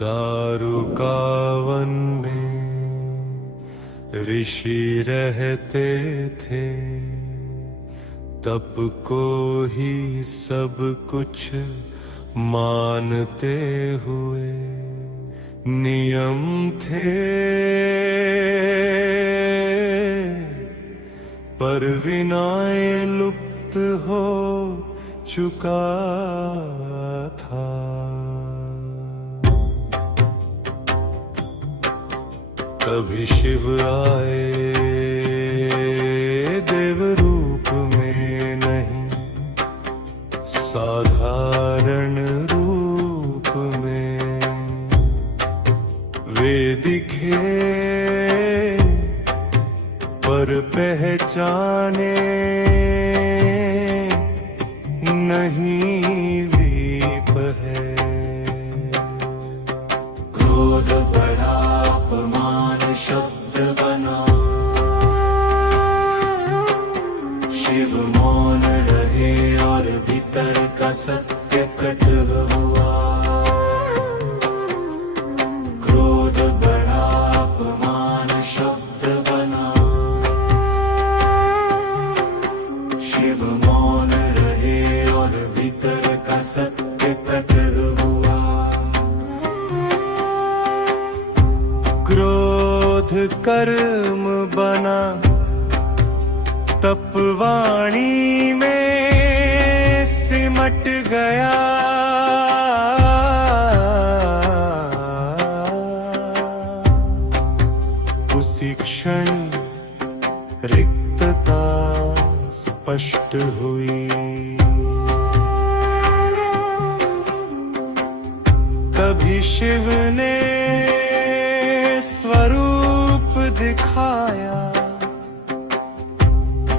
दारुकावन में ऋषि रहते थे, तप को ही सब कुछ मानते हुए। नियम थे पर विनय लुप्त हो चुका था। कभी शिव आए देव रूप में नहीं, साधारण रूप में वे दिखे पर पहचाने नहीं वीप है। क्रोध बड़ा अपमान शब्द बना, शिव मौन रहे और भीतर का सत्य कट हुआ। क्रोध बड़ा अपमान शब्द बना, शिव मौन रहे और भीतर का सत्य कट हुआ। क्रोध कर्म बना, तपवाणी में सिमट गया। उसी क्षण रिक्तता स्पष्ट हुई। तभी शिव ने स्वरूप दिखाया,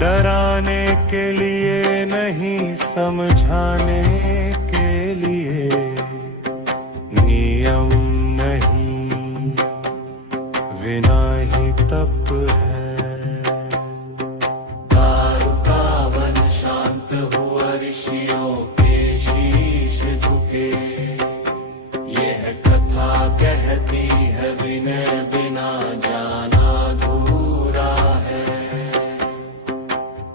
डराने के लिए नहीं समझाने के लिए। नियम नहीं विना ही तप है। दारुकावन शांत हुआ, ऋषियों के शीश झुके। यह कथा कहती है विनय बिना जाना अधूरा है।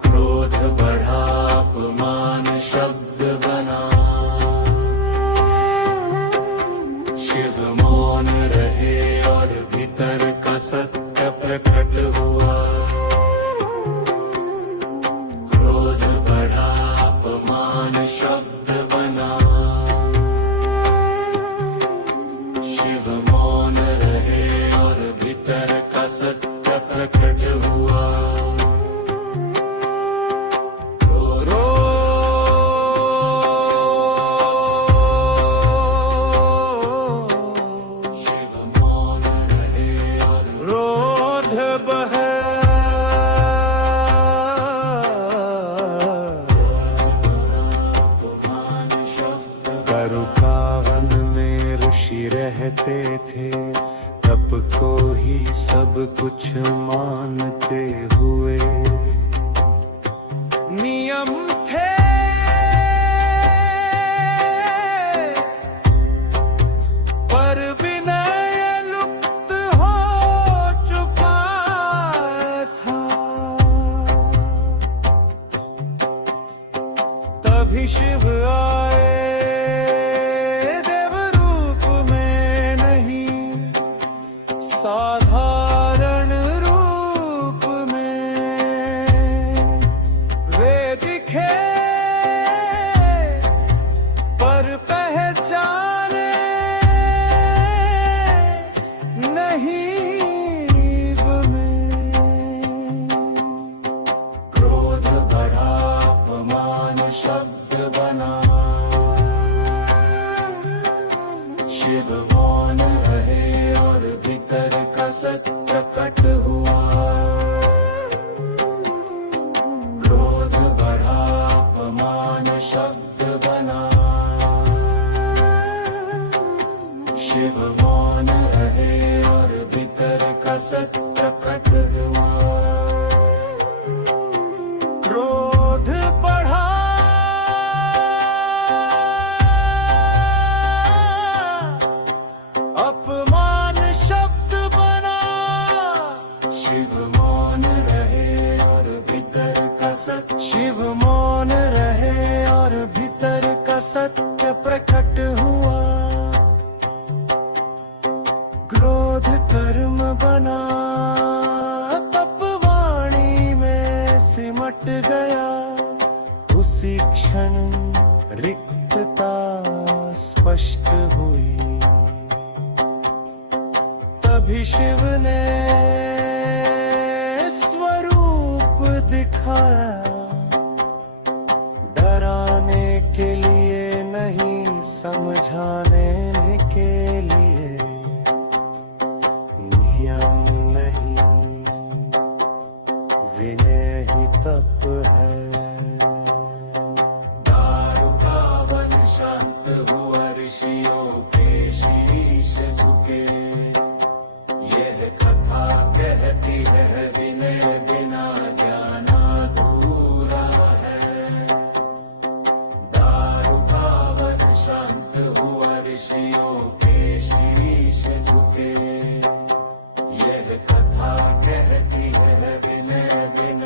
क्रोध बढ़ा अपमान शब्द बना, शिव मौन रहे और भीतर का सत्य प्रकट हुआ। क्रोध बढ़ा अपमान शब्द बना, शिव मौन रहे और भीतर का सत्य प्रकट हुआ। दारुकावन में ऋषि रहते थे, तप को ही सब कुछ मानते हुए। नियम थे पर विनय लुप्त हो चुका था। तभी शिव आए साधारण रूप में। वे दिखे पर पहचाने नहीं में। क्रोध बढ़ा अपमान शब्द बना, सत्य प्रकट हुआ, क्रोध कर्म बना, तपवाणी में सिमट गया। उसी क्षण रिक्तता स्पष्ट हुई, तभी शिव ने स्वरूप दिखाया। डराने के लिए नहीं, समझाने के लिए। नियम नहीं, विनय ही तप है। दारु पावन शांत हुआ, ऋषियों के शीश झुके। यह कथा कहती है, विनय बिना ज्ञान अधूरा है। दारु पावन शांत हुआ, ऋषियों के शीश झुके। यह कथा कहती है, विनय बिना